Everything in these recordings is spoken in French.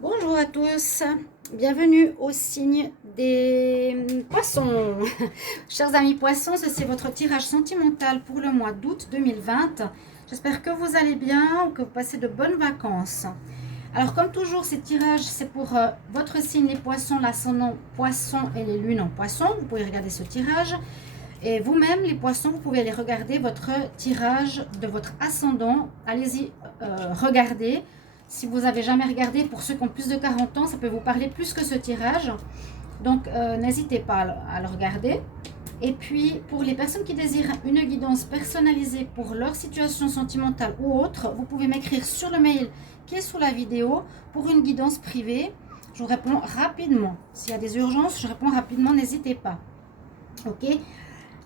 Bonjour à tous, bienvenue au signe des poissons. Chers amis poissons, ceci est votre tirage sentimental pour le mois d'août 2020. J'espère que vous allez bien ou que vous passez de bonnes vacances. Alors comme toujours, ces tirages, c'est pour votre signe les poissons, l'ascendant poisson et les lunes en poisson. Vous pouvez regarder ce tirage. Et vous-même, les poissons, vous pouvez aller regarder votre tirage de votre ascendant. Allez-y, regardez. Si vous n'avez jamais regardé, pour ceux qui ont plus de 40 ans, ça peut vous parler plus que ce tirage. Donc, n'hésitez pas à le regarder. Et puis, pour les personnes qui désirent une guidance personnalisée pour leur situation sentimentale ou autre, vous pouvez m'écrire sur le mail qui est sous la vidéo pour une guidance privée. Je vous réponds rapidement. S'il y a des urgences, je réponds rapidement, n'hésitez pas. Ok.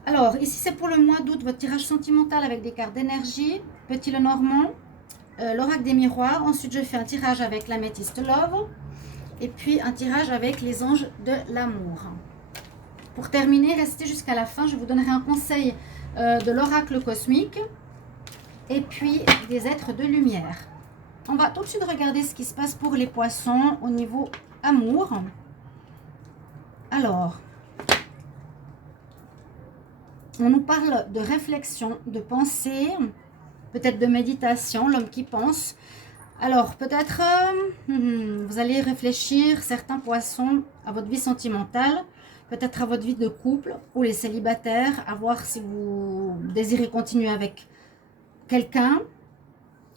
Alors, ici, c'est pour le mois d'août, votre tirage sentimental avec des cartes d'énergie. Petit Lenormand, l'oracle des miroirs. Ensuite, je fais un tirage avec l'améthyste Love. Et puis, un tirage avec les anges de l'amour. Pour terminer, restez jusqu'à la fin. Je vous donnerai un conseil de l'oracle cosmique. Et puis, des êtres de lumière. On va tout de suite regarder ce qui se passe pour les poissons au niveau amour. Alors... on nous parle de réflexion, de pensée, peut-être de méditation, l'homme qui pense. Alors, peut-être vous allez réfléchir, certains poissons, à votre vie sentimentale, peut-être à votre vie de couple ou les célibataires, à voir si vous désirez continuer avec quelqu'un,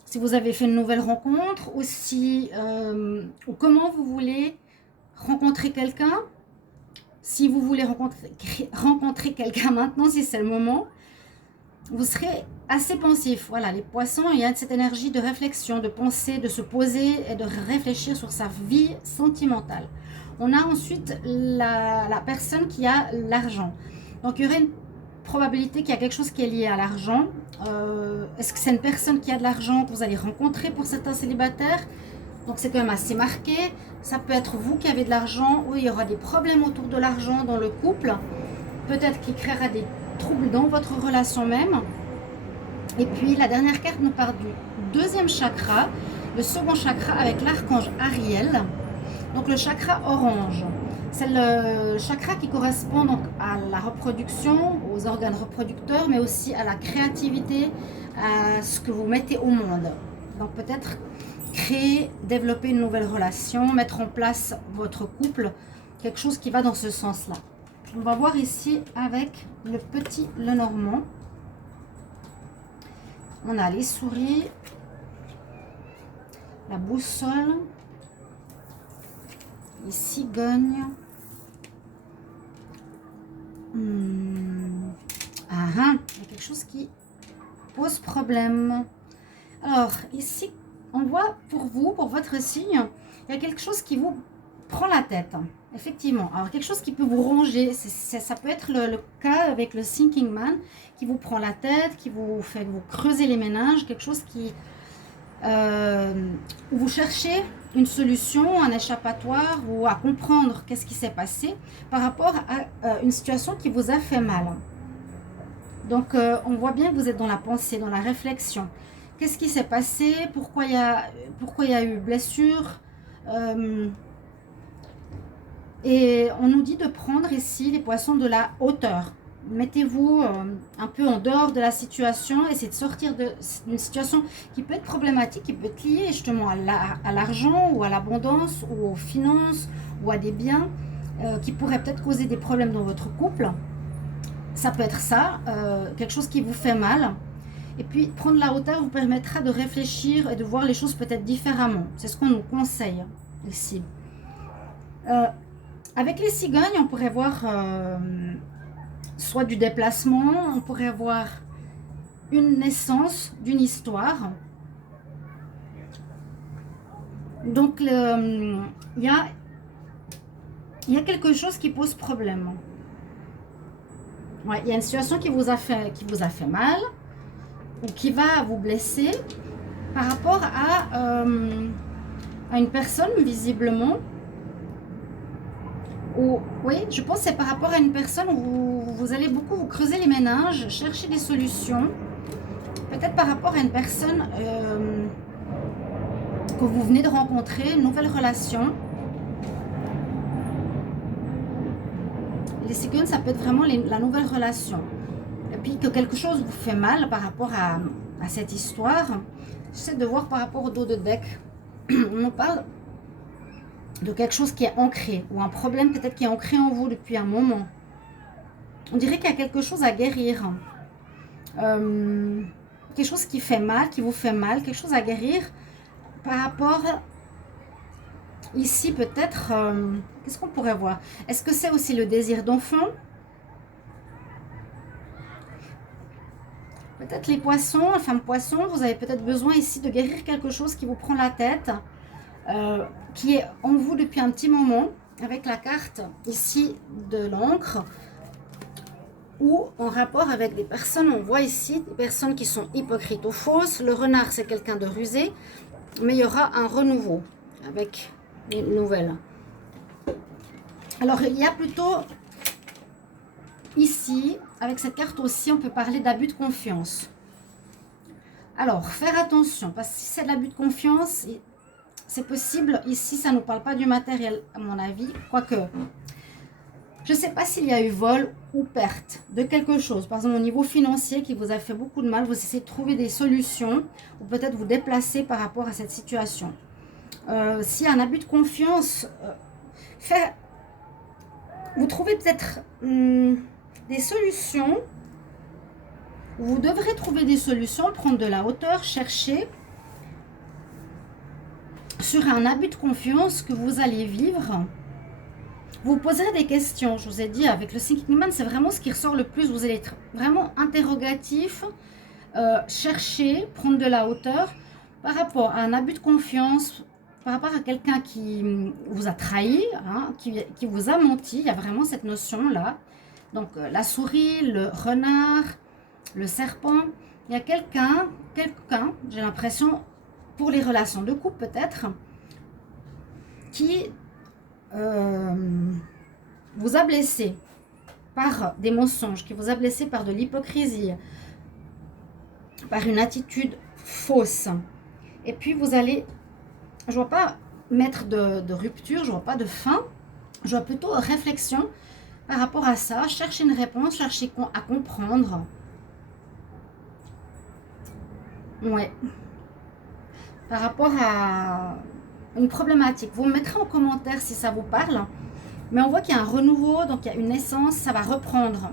si vous avez fait une nouvelle rencontre, ou, ou comment vous voulez rencontrer quelqu'un. Si vous voulez rencontrer quelqu'un maintenant, si c'est le moment, vous serez assez pensif. Voilà, les poissons, il y a cette énergie de réflexion, de penser, de se poser et de réfléchir sur sa vie sentimentale. On a ensuite la personne qui a l'argent. Donc, il y aurait une probabilité qu'il y a quelque chose qui est lié à l'argent. Est-ce que c'est une personne qui a de l'argent que vous allez rencontrer pour certains célibataires ? Donc c'est quand même assez marqué. Ça peut être vous qui avez de l'argent, ou il y aura des problèmes autour de l'argent dans le couple. Peut-être qu'il créera des troubles dans votre relation même. Et puis la dernière carte nous parle du deuxième chakra, le second chakra avec l'archange Ariel. Donc le chakra orange. C'est le chakra qui correspond donc à la reproduction, aux organes reproducteurs, mais aussi à la créativité, à ce que vous mettez au monde. Donc peut-être créer, développer une nouvelle relation, mettre en place votre couple, quelque chose qui va dans ce sens-là. On va voir ici avec le petit Lenormand. On a les souris, la boussole, les cigognes. Ah, il y a quelque chose qui pose problème. Alors, ici, on voit pour vous, pour votre signe, il y a quelque chose qui vous prend la tête, effectivement. Alors, quelque chose qui peut vous ronger, ça peut être le cas avec le Thinking Man, qui vous prend la tête, qui vous fait vous creuser les méninges, quelque chose qui... où vous cherchez une solution, un échappatoire, ou à comprendre qu'est-ce qui s'est passé par rapport à une situation qui vous a fait mal. Donc, on voit bien que vous êtes dans la pensée, dans la réflexion. Qu'est-ce qui s'est passé? Pourquoi il y a eu blessure? Et on nous dit de prendre ici les poissons de la hauteur. Mettez-vous un peu en dehors de la situation, essayez de sortir d'une situation qui peut être problématique, qui peut être liée justement à l'argent ou à l'abondance ou aux finances ou à des biens qui pourraient peut-être causer des problèmes dans votre couple. Ça peut être ça, quelque chose qui vous fait mal. Et puis, prendre la hauteur vous permettra de réfléchir et de voir les choses peut-être différemment. C'est ce qu'on nous conseille ici. Avec les cigognes, on pourrait voir soit du déplacement, on pourrait voir une naissance d'une histoire. Donc, il y a quelque chose qui pose problème. Ouais, il y a une situation qui vous a fait mal, ou qui va vous blesser par rapport à une personne visiblement. Ou, oui, je pense que c'est par rapport à une personne où vous allez beaucoup vous creuser les méninges, chercher des solutions. Peut-être par rapport à une personne que vous venez de rencontrer une nouvelle relation. Les cigognes, ça peut être vraiment la nouvelle relation. Et puis que quelque chose vous fait mal par rapport à cette histoire. J'essaie de voir par rapport au dos de deck. On nous parle de quelque chose qui est ancré, ou un problème peut-être qui est ancré en vous depuis un moment. On dirait qu'il y a quelque chose à guérir. Quelque chose qui fait mal, qui vous fait mal, quelque chose à guérir par rapport ici peut-être, qu'est-ce qu'on pourrait voir? Est-ce que c'est aussi le désir d'enfant? Peut-être les poissons, la femme poisson, vous avez peut-être besoin ici de guérir quelque chose qui vous prend la tête, qui est en vous depuis un petit moment, avec la carte ici de l'encre, ou en rapport avec des personnes, on voit ici des personnes qui sont hypocrites ou fausses. Le renard, c'est quelqu'un de rusé, mais il y aura un renouveau avec une nouvelle. Alors, il y a plutôt ici, avec cette carte aussi, on peut parler d'abus de confiance. Alors, faire attention, parce que si c'est de l'abus de confiance, c'est possible. Ici, ça ne nous parle pas du matériel, à mon avis, quoique... Je ne sais pas s'il y a eu vol ou perte de quelque chose. Par exemple, au niveau financier qui vous a fait beaucoup de mal, vous essayez de trouver des solutions ou peut-être vous déplacer par rapport à cette situation. S'il y a un abus de confiance, vous trouvez peut-être des solutions. Vous devrez trouver des solutions, prendre de la hauteur, chercher sur un abus de confiance que vous allez vivre. Vous poserez des questions, je vous ai dit, avec le Thinking Man, c'est vraiment ce qui ressort le plus. Vous allez être vraiment interrogatif, chercher, prendre de la hauteur par rapport à un abus de confiance, par rapport à quelqu'un qui vous a trahi, hein, qui vous a menti. Il y a vraiment cette notion-là. Donc, la souris, le renard, le serpent. Il y a quelqu'un, j'ai l'impression, pour les relations de couple peut-être, qui... vous a blessé par des mensonges, qui vous a blessé par de l'hypocrisie, par une attitude fausse. Et puis vous allez, je vois pas mettre de rupture, je vois pas de fin, je vois plutôt réflexion par rapport à ça, chercher une réponse, chercher à comprendre. Ouais. Par rapport à une problématique. Vous me mettrez en commentaire si ça vous parle. Mais on voit qu'il y a un renouveau, donc il y a une naissance, ça va reprendre.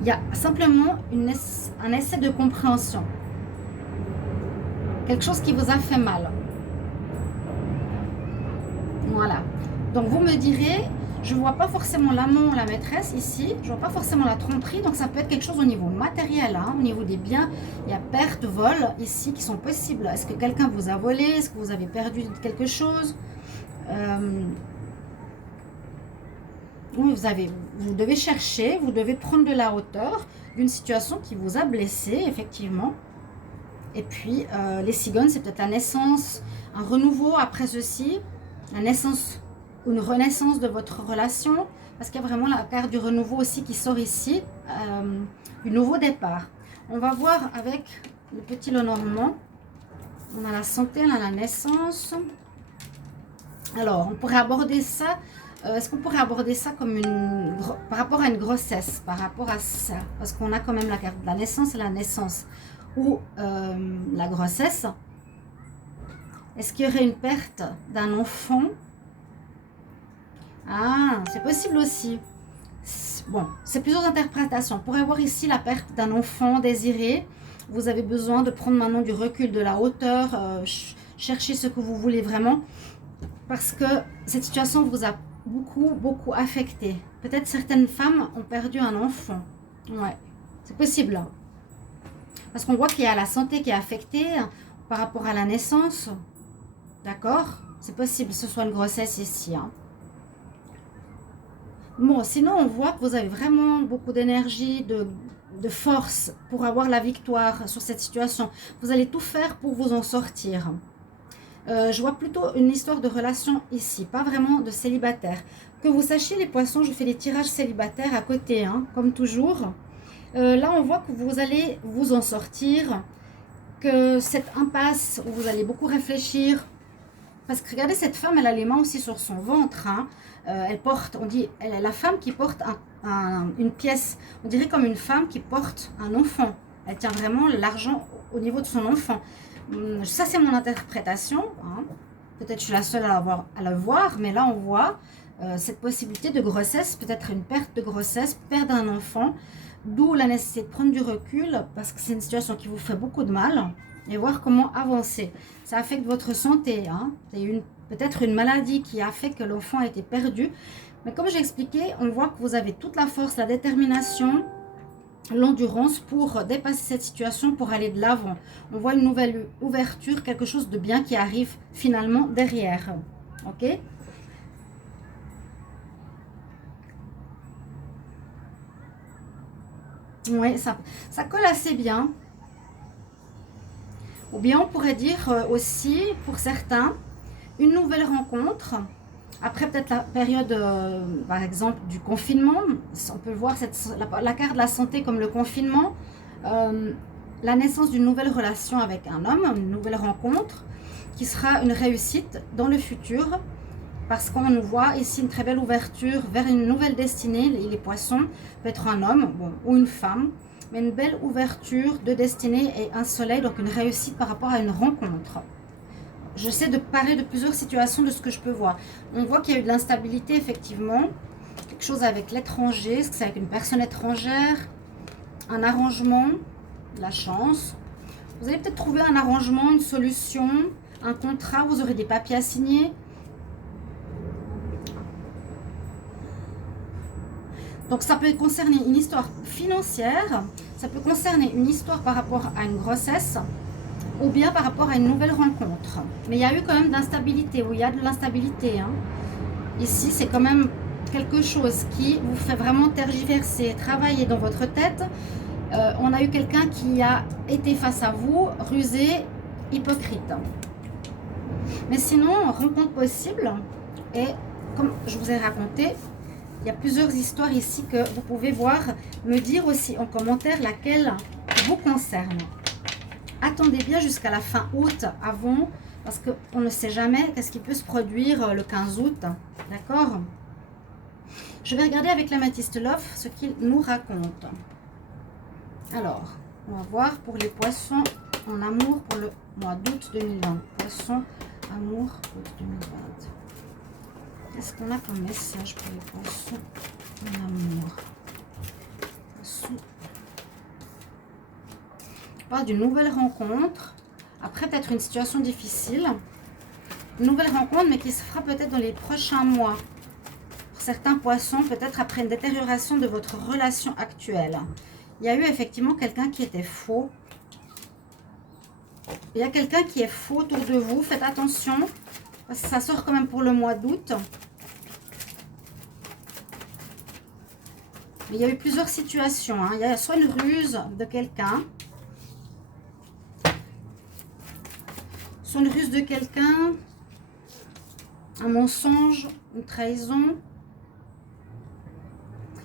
Il y a simplement un essai de compréhension. Quelque chose qui vous a fait mal. Voilà. Donc vous me direz, je ne vois pas forcément l'amant ou la maîtresse ici, je ne vois pas forcément la tromperie, donc ça peut être quelque chose au niveau matériel, hein, au niveau des biens. Il y a perte, vol ici qui sont possibles. Est-ce que quelqu'un vous a volé? Est-ce que vous avez perdu quelque chose? Oui, vous devez chercher, vous devez prendre de la hauteur d'une situation qui vous a blessé, effectivement. Et puis, les cigognes, c'est peut-être la naissance, un renouveau après ceci, la naissance... une renaissance de votre relation, parce qu'il y a vraiment la carte du renouveau aussi qui sort ici, du nouveau départ. On va voir avec le petit Lenormand. On a la santé, on a la naissance. Alors, on pourrait aborder ça, est-ce qu'on pourrait aborder ça comme par rapport à une grossesse, par rapport à ça, parce qu'on a quand même la carte de la naissance et la naissance, ou la grossesse. Est-ce qu'il y aurait une perte d'un enfant? Ah, c'est possible aussi. Bon, c'est plusieurs interprétations. On pourrait voir ici la perte d'un enfant désiré. Vous avez besoin de prendre maintenant du recul, de la hauteur, chercher ce que vous voulez vraiment. Parce que cette situation vous a beaucoup affecté. Peut-être certaines femmes ont perdu un enfant. Ouais, c'est possible. Parce qu'on voit qu'il y a la santé qui est affectée par rapport à la naissance. D'accord? C'est possible que ce soit une grossesse ici, hein. Bon, sinon, on voit que vous avez vraiment beaucoup d'énergie, de force pour avoir la victoire sur cette situation. Vous allez tout faire pour vous en sortir. Je vois plutôt une histoire de relation ici, pas vraiment de célibataire. Que vous sachiez, les poissons, je fais les tirages célibataires à côté, hein, comme toujours. Là, on voit que vous allez vous en sortir. que cette impasse où vous allez beaucoup réfléchir, parce que regardez, cette femme, elle a les mains aussi sur son ventre, hein. Elle porte, on dit, elle est la femme qui porte une pièce, on dirait comme une femme qui porte un enfant. Elle tient vraiment l'argent au niveau de son enfant. Ça, c'est mon interprétation, hein. Peut-être je suis la seule à la voir, mais là, on voit cette possibilité de grossesse, peut-être une perte de grossesse, perte d'un enfant, d'où la nécessité de prendre du recul, parce que c'est une situation qui vous fait beaucoup de mal, et voir comment avancer. Ça affecte votre santé, hein. C'est peut-être une maladie qui a fait que l'enfant a été perdu. Mais comme j'ai expliqué, on voit que vous avez toute la force, la détermination, l'endurance pour dépasser cette situation, pour aller de l'avant. On voit une nouvelle ouverture, quelque chose de bien qui arrive finalement derrière. Ok? Oui, ça colle assez bien. Ou bien on pourrait dire aussi, pour certains, une nouvelle rencontre. Après peut-être la période, par exemple, du confinement. On peut voir la carte de la santé comme le confinement. La naissance d'une nouvelle relation avec un homme, une nouvelle rencontre, qui sera une réussite dans le futur. Parce qu'on nous voit ici une très belle ouverture vers une nouvelle destinée. Les poissons, peut être un homme ou une femme. Mais une belle ouverture de destinée et un soleil, donc une réussite par rapport à une rencontre. J'essaie de parler de plusieurs situations de ce que je peux voir. On voit qu'il y a eu de l'instabilité, effectivement. Quelque chose avec l'étranger. Est-ce que c'est avec une personne étrangère? Un arrangement, la chance. Vous allez peut-être trouver un arrangement, une solution, un contrat. Vous aurez des papiers à signer. Donc ça peut concerner une histoire financière, ça peut concerner une histoire par rapport à une grossesse ou bien par rapport à une nouvelle rencontre. Mais il y a eu quand même d'instabilité, ou il y a de l'instabilité, hein. Ici, c'est quand même quelque chose qui vous fait vraiment tergiverser, travailler dans votre tête. On a eu quelqu'un qui a été face à vous, rusé, hypocrite. Mais sinon, rencontre possible, et comme je vous ai raconté, il y a plusieurs histoires ici que vous pouvez voir, me dire aussi en commentaire laquelle vous concerne. Attendez bien jusqu'à la fin août avant, parce qu'on ne sait jamais qu'est-ce qui peut se produire le 15 août. D'accord? Je vais regarder avec l'améthyste Love ce qu'il nous raconte. Alors, on va voir pour les poissons en amour pour le mois d'août 2020. Poissons, amour, août 2020. Qu'est-ce qu'on a comme message pour les poissons en amour? Poissons. On parle d'une nouvelle rencontre. Après, peut-être une situation difficile. Une nouvelle rencontre, mais qui se fera peut-être dans les prochains mois. Pour certains poissons, peut-être après une détérioration de votre relation actuelle. Il y a eu effectivement quelqu'un qui était faux. Il y a quelqu'un qui est faux autour de vous. Faites attention. Parce que ça sort quand même pour le mois d'août. Il y a eu plusieurs situations, hein. Il y a soit une ruse de quelqu'un, soit une ruse de quelqu'un, un mensonge, une trahison.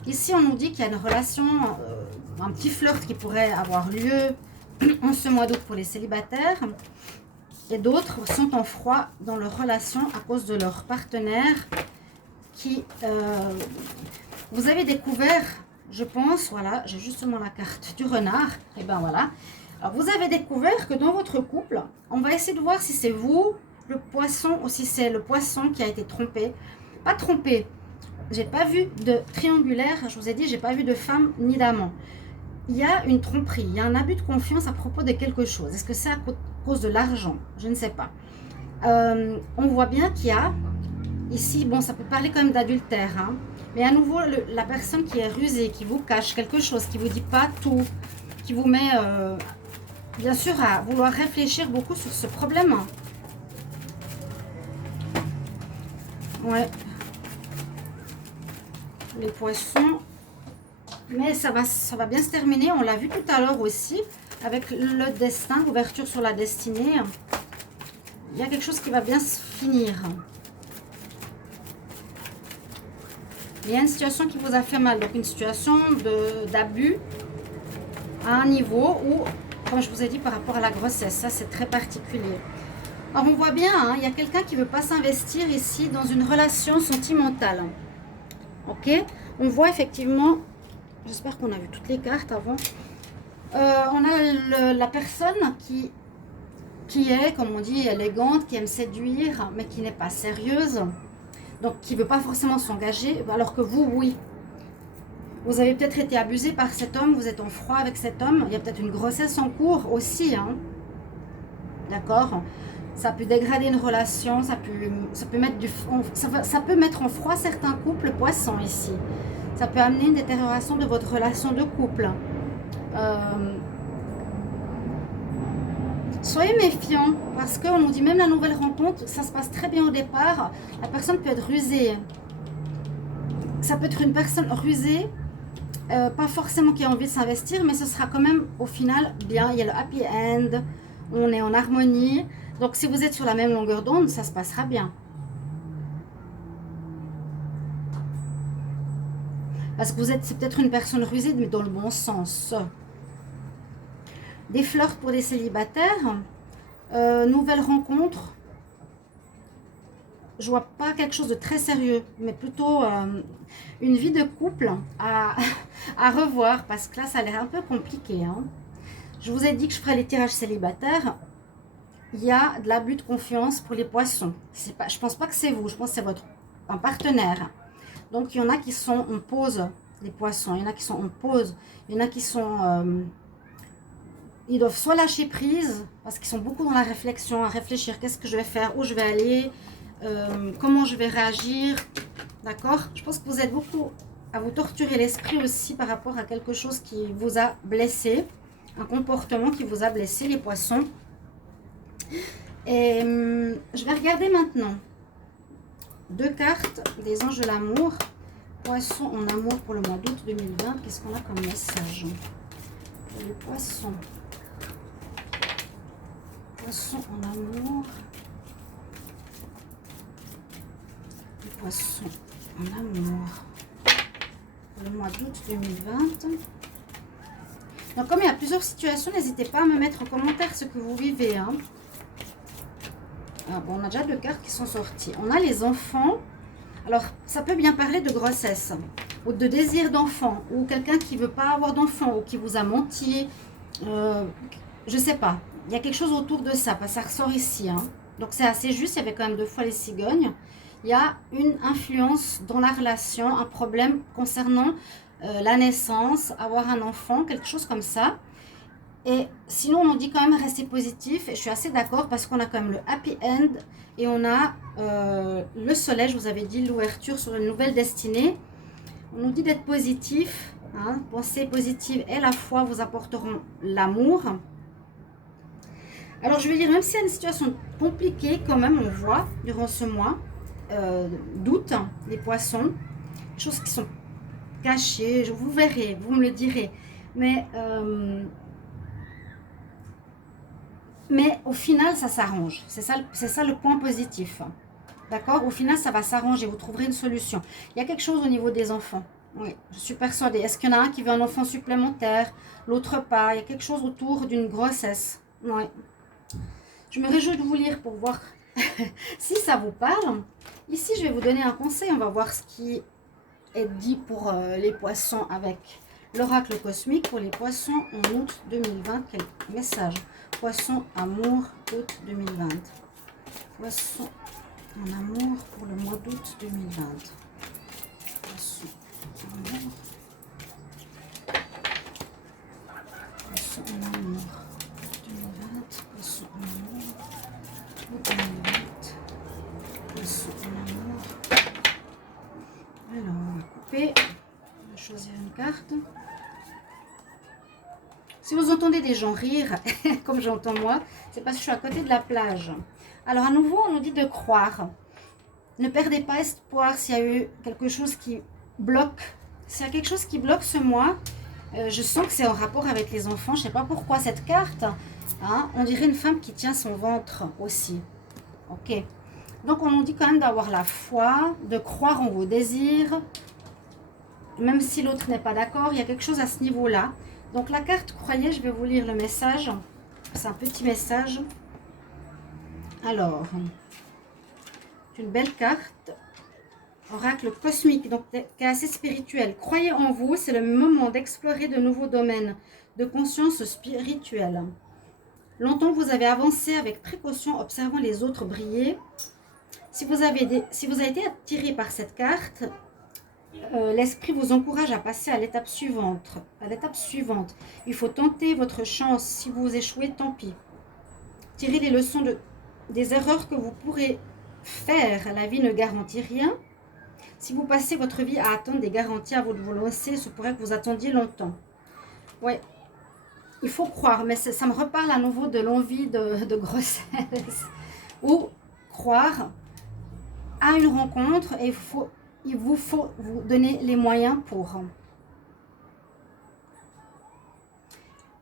Ici, on nous dit qu'il y a une relation, un petit flirt qui pourrait avoir lieu en ce mois d'août pour les célibataires. Et d'autres sont en froid dans leur relation à cause de leur partenaire qui... vous avez découvert, je pense, voilà, j'ai justement la carte du renard, et ben voilà. Alors, vous avez découvert que dans votre couple, on va essayer de voir si c'est vous, le poisson, ou si c'est le poisson qui a été trompé. Pas trompé, j'ai pas vu de triangulaire, je vous ai dit, j'ai pas vu de femme ni d'amant. Il y a une tromperie, il y a un abus de confiance à propos de quelque chose. Est-ce que c'est à cause de l'argent? Je ne sais pas. On voit bien qu'il y a, ici, bon, ça peut parler quand même d'adultère, hein. Mais à nouveau, la personne qui est rusée, qui vous cache quelque chose, qui vous dit pas tout, qui vous met, bien sûr, à vouloir réfléchir beaucoup sur ce problème. Ouais. Les poissons. Mais ça va bien se terminer. On l'a vu tout à l'heure aussi, avec le destin, l'ouverture sur la destinée. Il y a quelque chose qui va bien se finir. Il y a une situation qui vous a fait mal, donc une situation d'abus à un niveau où comme je vous ai dit, par rapport à la grossesse. Ça, c'est très particulier. Alors, on voit bien, hein, il y a quelqu'un qui ne veut pas s'investir ici dans une relation sentimentale. Ok? On voit effectivement, j'espère qu'on a vu toutes les cartes avant. On a la personne qui est, comme on dit, élégante, qui aime séduire, mais qui n'est pas sérieuse. Donc, qui ne veut pas forcément s'engager, alors que vous, oui. Vous avez peut-être été abusé par cet homme, vous êtes en froid avec cet homme. Il y a peut-être une grossesse en cours aussi, hein. D'accord? Ça peut dégrader une relation, ça peut mettre ça peut mettre en froid certains couples poissons ici. Ça peut amener une détérioration de votre relation de couple. Soyez méfiants, parce qu'on nous dit même la nouvelle rencontre, ça se passe très bien au départ. La personne peut être rusée. Ça peut être une personne rusée, pas forcément qui a envie de s'investir, mais ce sera quand même au final bien. Il y a le happy end, on est en harmonie. Donc si vous êtes sur la même longueur d'onde, ça se passera bien. Parce que c'est peut-être une personne rusée, mais dans le bon sens. Des fleurs pour les célibataires. Nouvelle rencontre. Je vois pas quelque chose de très sérieux, mais plutôt une vie de couple à revoir. Parce que là, ça a l'air un peu compliqué. Hein. Je vous ai dit que je ferais les tirages célibataires. Il y a de l'abus de confiance pour les poissons. Je pense pas que c'est vous, je pense que c'est un partenaire. Donc, il y en a qui sont en pause, les poissons. Il y en a qui sont en pause. Il y en a qui sont... ils doivent soit lâcher prise, parce qu'ils sont beaucoup dans la réflexion, à réfléchir. Qu'est-ce que je vais faire? Où je vais aller? Comment je vais réagir? D'accord? Je pense que vous êtes beaucoup à vous torturer l'esprit aussi par rapport à quelque chose qui vous a blessé. Un comportement qui vous a blessé, les poissons. Et je vais regarder maintenant 2 cartes des anges de l'amour. Poisson en amour pour le mois d'août 2020. Qu'est-ce qu'on a comme message pour les poissons? Poisson en amour. Les poissons en amour pour le mois d'août 2020. Donc comme il y a plusieurs situations, n'hésitez pas à me mettre en commentaire ce que vous vivez. Hein. Ah, bon, on a déjà 2 cartes qui sont sorties. On a les enfants. Alors, ça peut bien parler de grossesse ou de désir d'enfant ou quelqu'un qui ne veut pas avoir d'enfant ou qui vous a menti. Je ne sais pas. Il y a quelque chose autour de ça, parce que ça ressort ici. Hein. Donc, c'est assez juste. Il y avait quand même 2 fois les cigognes. Il y a une influence dans la relation, un problème concernant la naissance, avoir un enfant, quelque chose comme ça. Et sinon, on dit quand même rester positif. Et je suis assez d'accord parce qu'on a quand même le happy end et on a le soleil. Je vous avais dit l'ouverture sur une nouvelle destinée. On nous dit d'être positif. Hein, pensée positive et la foi vous apporteront l'amour. Alors, je vais dire, même si c'est une situation compliquée, quand même, on voit durant ce mois d'août, les poissons, des choses qui sont cachées. Vous verrez, vous me le direz. Mais au final, ça s'arrange. C'est ça le point positif. D'accord? Au final, ça va s'arranger. Vous trouverez une solution. Il y a quelque chose au niveau des enfants. Oui, je suis persuadée. Est-ce qu'il y en a un qui veut un enfant supplémentaire, l'autre pas? Il y a quelque chose autour d'une grossesse. Oui. Je me réjouis de vous lire pour voir si ça vous parle. Ici, je vais vous donner un conseil. On va voir ce qui est dit pour les poissons avec l'oracle cosmique. Pour les poissons en août 2020, quel message? Poisson, amour, août 2020. Poisson en amour pour le mois d'août 2020. Poisson en amour. Poisson en amour 2020. Poisson en amour août 2020. Poisson en amour. Alors, on va couper. On va choisir une carte. Si vous entendez des gens rire, comme j'entends moi, c'est parce que je suis à côté de la plage. Alors, à nouveau, on nous dit de croire. Ne perdez pas espoir s'il y a eu quelque chose qui bloque. S'il y a quelque chose qui bloque ce mois, je sens que c'est en rapport avec les enfants. Je ne sais pas pourquoi cette carte. Hein, on dirait une femme qui tient son ventre aussi. Ok. Donc, on nous dit quand même d'avoir la foi, de croire en vos désirs. Même si l'autre n'est pas d'accord, il y a quelque chose à ce niveau-là. Donc la carte, croyez, je vais vous lire le message. C'est un petit message. Alors, une belle carte. Oracle cosmique, donc qui est assez spirituel. Croyez en vous, c'est le moment d'explorer de nouveaux domaines de conscience spirituelle. Longtemps, vous avez avancé avec précaution, observant les autres briller. Si vous avez été attiré par cette carte, l'esprit vous encourage à passer à l'étape suivante. Il faut tenter votre chance. Si vous échouez, tant pis. Tirez les leçons des erreurs que vous pourrez faire. La vie ne garantit rien. Si vous passez votre vie à attendre des garanties à vous lancer, ce pourrait que vous attendiez longtemps. Ouais, il faut croire, mais ça me reparle à nouveau de l'envie de grossesse. Ou croire à une rencontre et il vous faut vous donner les moyens pour.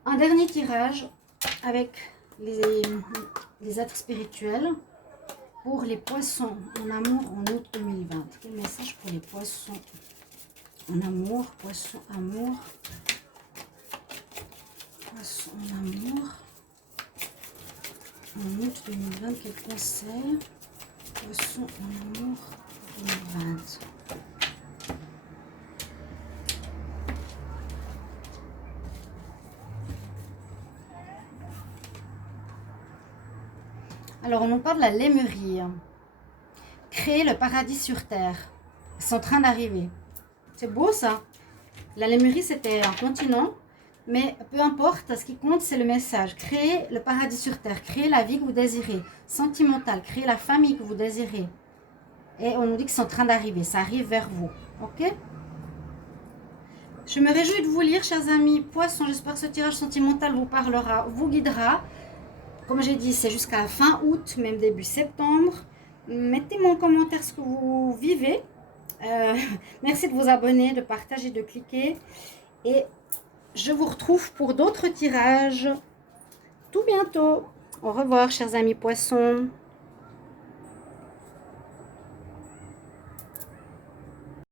Un dernier tirage avec les êtres spirituels. Pour les poissons en amour en août 2020. Quel message pour les poissons en amour, poissons amour, poissons en amour en août 2020. Quel conseil? Poissons en amour 2020. Alors, on nous parle de la Lémurie. Créer le paradis sur Terre. C'est en train d'arriver. C'est beau, ça. La Lémurie, c'était un continent. Mais peu importe, ce qui compte, c'est le message. Créer le paradis sur Terre. Créer la vie que vous désirez. Sentimentale. Créer la famille que vous désirez. Et on nous dit que c'est en train d'arriver. Ça arrive vers vous. Ok? Je me réjouis de vous lire, chers amis. Poissons, j'espère que ce tirage sentimental vous parlera, vous guidera. Comme j'ai dit, c'est jusqu'à fin août, même début septembre. Mettez-moi en commentaire ce que vous vivez. Merci de vous abonner, de partager, de cliquer. Et je vous retrouve pour d'autres tirages tout bientôt. Au revoir, chers amis poissons.